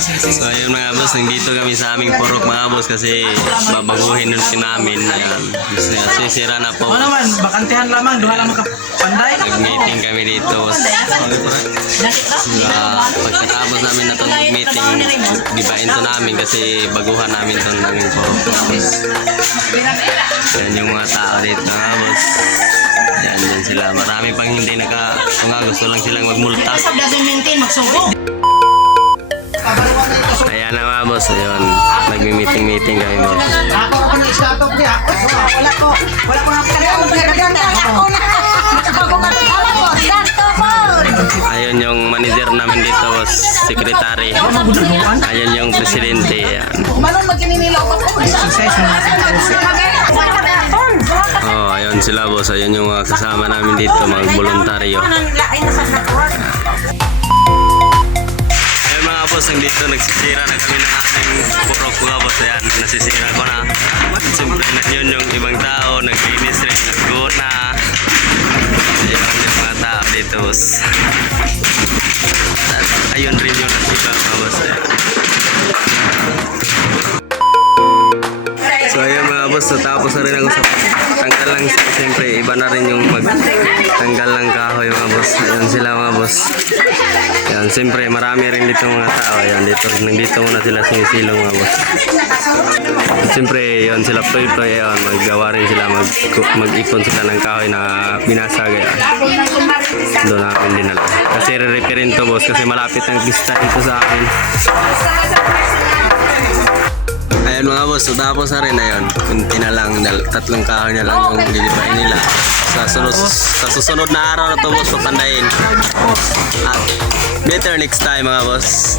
So ayun mga boss, nandito kami sa aming purok mga boss kasi babaguhin nun namin. Ayan, sisira na po. Ano naman, bakantihan lamang, duha lamang ka panday. Nag-meeting kami dito. Pagkatapos namin na itong meeting, dibain to namin kasi baguhan namin itong aming purok mga boss. Ayan yung mga tao dito mga boss. Ayan din sila. Marami pang hindi kung nga gusto lang silang magmulta. Ayan na mga boss, ayun. Nagmi-meeting kami boss. Ako na islato ko ya. Wala ko Ayun yung manager namin dito boss, secretary. Ayun yung presidente. Ayan. Oh, ayun sila boss. Ayun yung mga kasama namin dito, mga voluntaryo. Ayun mga boss, dito nagsisira na kami ng aming purok mga boss. Ayan, nasisira ko na. Siyempre na yun yung ibang tao, naglinis rin, nagguna. Ayun yung mga tao dito boss. At ayun rin yung nasira mga boss. Ayan. So ayun mga boss, tapos na rin ako sa tanggal lang. Siyempre iba na rin yung magtanggal ng kahoy mga boss. Ayun sila mga boss. Ayan, siyempre marami rin dito mga tao. Ayan, nandito muna sila sinisilong mga boss. Siyempre yun sila ploy-ploy. Ayan, maggawa rin sila, mag-ipon sila ng kahoy na binasag. Ayan. Doon namin dinala. Kasi re-repair to boss kasi malapit ang pista dito sa akin. Ayan mga boss, so tapos na rin ayun. Kunti na lang, tatlong kahoy na lang yung lilipain nila. Sa susunod na araw na to boss, papandayin. At better next time mga boss.